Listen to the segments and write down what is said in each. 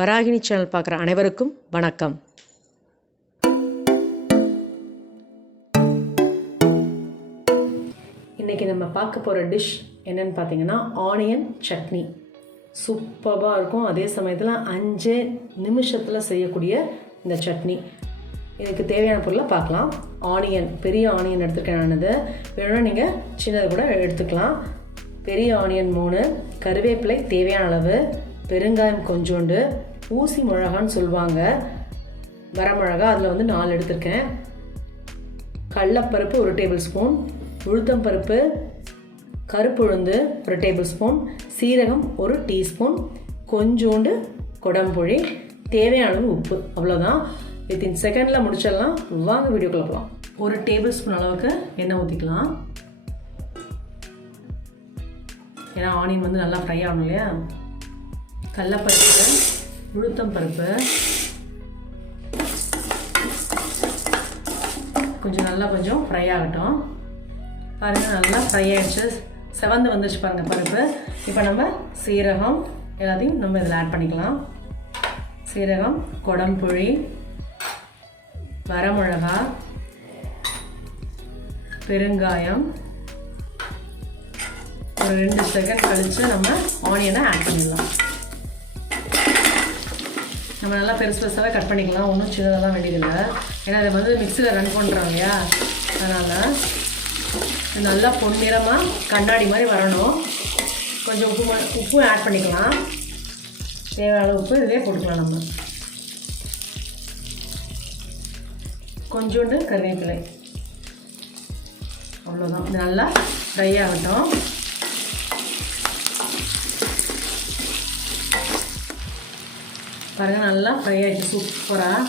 Varahini channel பார்க்குற அனைவருக்கும் வணக்கம். இன்றைக்கி நம்ம பார்க்க போகிற டிஷ் என்னென்னு பார்த்தீங்கன்னா ஆனியன் சட்னி. சூப்பராக இருக்கும். அதே சமயத்தில் 5 நிமிஷத்தில் செய்யக்கூடிய இந்த சட்னி. இதுக்கு தேவையான பொருளை பார்க்கலாம். ஆனியன், பெரிய ஆனியன் எடுத்துருக்கேன் நானது. வேணும்னா நீங்கள் சின்னது கூட எடுத்துக்கலாம். பெரிய ஆனியன் 3, கருவேப்பிலை தேவையான அளவு, பெருங்காயம் கொஞ்சோண்டு, ஊசி மிளகான்னு சொல்லுவாங்க, வரமிளகா அதில் 4 எடுத்திருக்கேன், கடலைப்பருப்பு 1 டேபிள் ஸ்பூன், உளுத்தம்பருப்பு, கருப்புளுந்து 1 டேபிள் ஸ்பூன், சீரகம் 1 டீஸ்பூன், கொஞ்சோண்டு குடம்புளி, தேவையான அளவு உப்பு. அவ்வளோதான். வித்தின் செகண்டில் முடிச்சிடலாம். வாங்க வீடியோக்குள்ள போகலாம். 1 டேபிள் ஸ்பூன் அளவுக்கு எண்ணெய் ஊற்றிக்கலாம். ஏன்னா ஆனியன் நல்லா ஃப்ரை ஆகணும் இல்லையா. கடலைப்பருப்பு, உளுத்தம்பருப்பு கொஞ்சம் ஃப்ரை ஆகட்டும். பாருங்கள், நல்லா ஃப்ரை ஆகிடுச்சு, செவந்து வந்துச்சு பாருங்கள் பருப்பு. இப்போ நம்ம சீரகம் எல்லாத்தையும் நம்ம இதில் ஆட் பண்ணிக்கலாம். சீரகம், குடம்புளி, வரமிளகா, பெருங்காயம். ஒரு 2 செகண்ட் கழித்து நம்ம ஆனியனை ஆட் பண்ணிடலாம். நம்ம நல்லா பெருசாகவே கட் பண்ணிக்கலாம். ஒன்றும் சின்னதெல்லாம் வேண்டியதில்லை. ஏன்னா அதை மிக்சியில் ரன் பண்ணுறோம் இல்லையா, அதனால் நல்லா பொன்னிறமாக கண்ணாடி மாதிரி வரணும். கொஞ்சம் உப்பும் ஆட் பண்ணிக்கலாம். தேவையான உப்பு இதிலே போட்டுக்கலாம். நம்ம கொஞ்சோண்டு கருவேப்பிலை. அவ்வளோதான். இது நல்லா ஃப்ரை ஆகட்டும். பாருங்கள், நல்லா ஃப்ரை ஆகிடுச்சு சூப்பராக.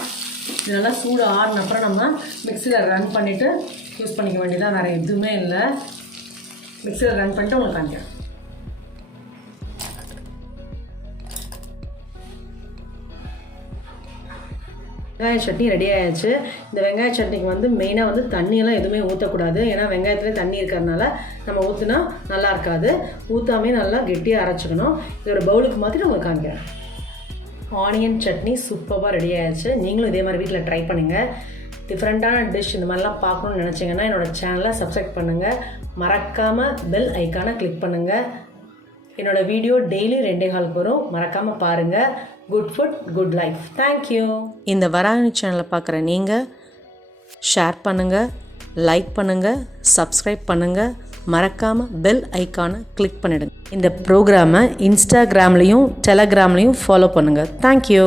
இது நல்லா சூடு ஆறின அப்புறம் நம்ம மிக்சியில் ரன் பண்ணிவிட்டு யூஸ் பண்ணிக்க வேண்டியதான். வேறு எதுவுமே இல்லை. மிக்சியில் ரன் பண்ணிட்டு உங்களுக்கு காமிக்கிறேன். வெங்காய சட்னி ரெடி ஆகிடுச்சு. இந்த வெங்காய சட்னிக்கு மெயினாக தண்ணியெல்லாம் எதுவுமே ஊற்றக்கூடாது. ஏன்னா வெங்காயத்துலேயே தண்ணி இருக்கிறதுனால நம்ம ஊற்றினா நல்லா இருக்காது. ஊற்றாமே நல்லா கெட்டியாக அரைச்சிக்கணும். இது ஒரு பவுலுக்கு மாற்றிட்டு உங்களுக்கு காமிக்கிறேன். ஆனியன் சட்னி சூப்பராக ரெடி ஆகிடுச்சு. நீங்களும் இதே மாதிரி வீட்டில் ட்ரை பண்ணுங்கள். டிஃப்ரெண்ட்டான டிஷ் இந்த மாதிரிலாம் பார்க்கணுன்னு நினச்சிங்கன்னா என்னோடய சேனலை சப்ஸ்கிரைப் பண்ணுங்கள். மறக்காமல் பெல் ஐக்கானை கிளிக் பண்ணுங்கள். என்னோடய வீடியோ டெய்லி 2:15 வரும். மறக்காமல் பாருங்கள். Good food, good life. Thank you. இந்த வராகினி சேனலை பார்க்குற நீங்கள் ஷேர் பண்ணுங்கள், லைக் பண்ணுங்கள், சப்ஸ்கிரைப் பண்ணுங்கள். மறக்காமல் பெல் ஐக்கானை கிளிக் பண்ணிடுங்க. இந்த ப்ரோக்ராமை இன்ஸ்டாகிராம்லேயும் டெலகிராம்லேயும் ஃபாலோ பண்ணுங்கள். தேங்க்யூ.